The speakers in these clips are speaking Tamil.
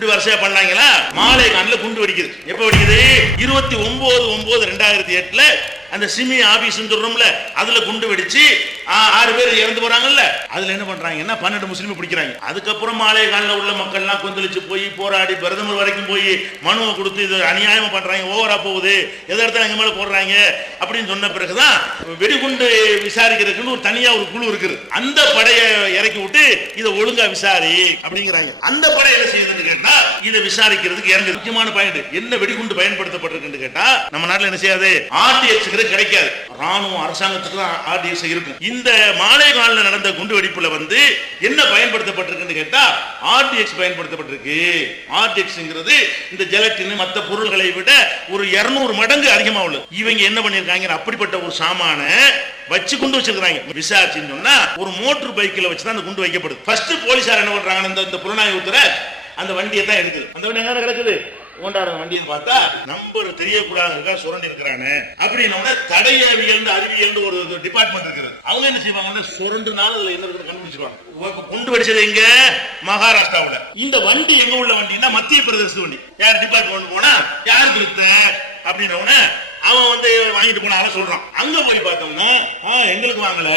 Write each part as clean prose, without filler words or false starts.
இப்படி வரிசையா பண்ணாங்களா, மாலை கான்ல குண்டு வெடிக்குது. எப்ப வெடிக்குது? 29/9/2008 அந்த சிமி ஆபீஸ் சொல்றோம்ல, அதுல குண்டு வெடிச்சு 6 பேர் இறந்து போறாங்கல்ல. அதுல என்ன பண்றாங்கன்னா 12 முஸ்லீம் பிடிக்கிறாங்க. அதுக்கப்புறம் மாலை காலில் உள்ள மக்கள் எல்லாம் கொந்தளிச்சு போய் போராடி பிரதமர் வரைக்கும் போய் மனுவை கொடுத்து இது அநியாயமா பண்றாங்க, ஓவரா போகுது, எதிர்த்து எங்க மேல போடுறாங்க அப்படின்னு சொன்ன பிறகுதான் வெடிகுண்டு விசாரிக்கிறதுக்கு ஒரு தனியா ஒரு குழு இருக்குது. அந்த படையை இறக்கி விட்டு இதை ஒழுங்கா விசாரி அப்படிங்கிறாங்க. அந்த படை என்ன செய்யுதுன்னு கேட்டா இதை விசாரிக்கிறதுக்கு இறங்கு. முக்கியமான பாயிண்ட் என்ன, வெடிகுண்டு பயன்படுத்தப்பட்டிருக்கு கேட்டா நம்ம நாட்டில் என்ன செய்யாது, ஆர்டிஎக்ஸ் கிடைக்காது. ராணுவம் அரசாங்கத்துக்கு தான் ஆர்டிஎக்ஸ் இருக்கும். இந்த மாலை காலில் நடந்த குண்டு வெடிப்புல என்ன பயன்படுத்தப்பட்டிருக்கு கேட்டா ஆர்டிஎக்ஸ் பயன்படுத்தப்பட்டிருக்கு. ஆர்டிஎக்ஸ்ங்கிறது இந்த ஜெலட்டின் மற்ற பொருள்களை விட ஒரு 200 மடங்கு அதிகமா உள்ளது. இவங்க என்ன பண்ணிருக்காங்க, அப்படிப்பட்ட ஒரு சாமான வச்சு குண்டு வச்சிருக்காங்க. விசாரிச்சுன்னு சொன்னா ஒரு மோட்டர் பைக்கில் வச்சு தான் அந்த குண்டு வைக்கப்படுது. ஃபர்ஸ்ட் போலீசார் என்ன பண்றாங்க, இந்த புலனாய்வுத்துற அந்த வண்டியை தான் எடுக்குது. அந்த வண்டி எங்க கிடக்குது, ஓண்டாட வண்டியை பார்த்தா நம்பர் தெரியக்கூடாது சுரண்டி இருக்கிறானே அப்படின்னு தடயவியல் அறிவியல் ஒரு டிபார்ட்மெண்ட் இருக்குது. அவங்க என்ன செய்வாங்க, சுரண்டுனால அதுல என்ன கண்டுபிடிச்சிருவாங்க. குண்டு வெடிச்சது எங்க, மகாராஷ்டிராவுல. இந்த வண்டி எங்க உள்ள வண்டினா மத்திய பிரதேச வண்டி. யார் டிபார்ட்மெண்ட் போனா யாருக்கு இருக்கு அப்படின்னு அவன் வாங்கிட்டு போன சொல்றான். அங்க போய் பார்த்தோம்னா எங்களுக்கு வாங்கல,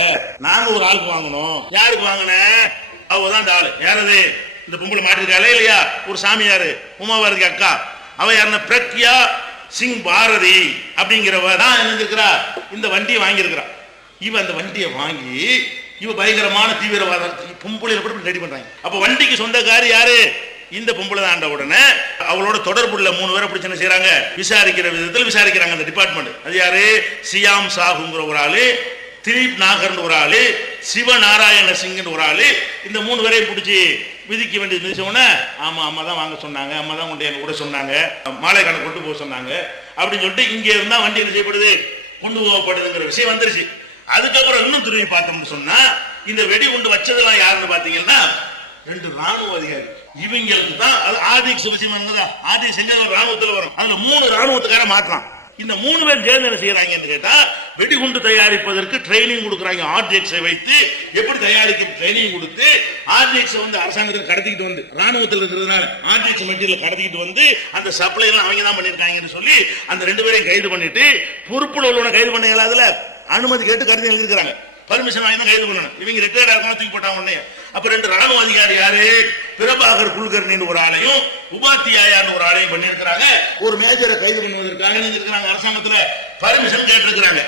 நாங்க ஒரு ஆளுக்கு வாங்கணும். யாருக்கு வாங்கின, அவதான் ஆளு. யாரது, இந்த பொம்பளை மாட்டிருக்காளே இல்லையா, ஒரு சாமியாரு உமாபாரதி அக்கா, அவ யாருன்னா பிரக்யா சிங் பாரதி அப்படிங்கிறவ தான் இருக்கிறா. இந்த வண்டியை வாங்கியிருக்கிறா. இவ அந்த வண்டியை வாங்கி இவ பயங்கரமான தீவிரவாத பொம்பளை ரெடி பண்றாங்க. அப்ப வண்டிக்கு சொந்தக்காரி யாரு, இந்த பொம்பளை தான். உடனே அவளோட தொடர்புள்ள 3 பேரை பிடிச்சு என்ன செய்யறாங்க, விசாரிக்கிற விதத்தில் விசாரிக்கிறாங்க அந்த டிபார்ட்மெண்ட். அது யாரு, சியாம் சாகுங்கிற ஒரு ஆளு, திலீப் நாகர் ஒரு ஆளு, சிவநாராயண சிங் ஒரு ஆளு. இந்த 3 பேரையும் பிடிச்சி விதிக்க வேண்டியது மிதிச்சோன்னே, ஆமா அம்மா தான் வாங்க சொன்னாங்க, அம்மா தான் கொண்டு கூட சொன்னாங்க, மாலைக்கான கொண்டு போக சொன்னாங்க அப்படின்னு சொல்லிட்டு இங்க இருந்தா வண்டி என்ன செய்யப்படுது, கொண்டு போகப்படுதுங்கிற விஷயம் வந்துருச்சு. அதுக்கப்புறம் இன்னும் திரும்பி பார்த்தோம்னு சொன்னா இந்த வெடி குண்டு வச்சதெல்லாம் யாருன்னு பாத்தீங்கன்னா 2 ராணுவ அதிகாரி. இவங்களுக்கு தான் ஆர்டிஎக்ஸ் செஞ்ச ராணுவத்தில் வரும். அதுல 3 ராணுவத்துக்கார மாற்றான். இந்த 3 பேர் சேர்ந்து என்ன செய்யறாங்கன்னு கேட்டா வெடிகுண்டு தயாரிப்பதற்கு ட்ரைனிங் கொடுக்குறாங்க. ஆர்டிஎக்ஸை வைத்து எப்படி தயாரிக்கும் ட்ரைனிங் கொடுத்து ஆர்டிஎக்ஸ் அரசாங்கத்தில் கடத்திக்கிட்டு வந்து ராணுவத்தில் இருக்கிறதுனால ஆர்டிஎக்ஸ் மெட்டீரியல் கடத்திக்கிட்டு அந்த சப்ளை எல்லாம் அவங்க தான் பண்ணிருக்காங்கன்னு சொல்லி அந்த 2 பேரையும் கைது பண்ணிட்டு பொறுப்புல உள்ளவனை கைது பண்ண இயலாதுல, அனுமதி கேட்டு கருதி எழுதிருக்காங்க. பர்மிஷன் வாங்கி தான் கைது பண்ணணும். இவங்க ரிட்டையர்ட் ஆகணும், தூக்கி போட்டாங்க உடனே. அப்ப 2 ராணுவ அதிகாரி யாரு, பிரபாகர் குல்கர்னின்னு ஒரு ஆளையும் உபாத்தியாயான்னு ஒரு ஆளையும் பண்ணிருக்கிறாங்க. ஒரு மேஜரை கைது பண்ணுவதற்காக அரசாங்கத்துல பர்மிஷன் கேட்டிருக்கிறாங்க.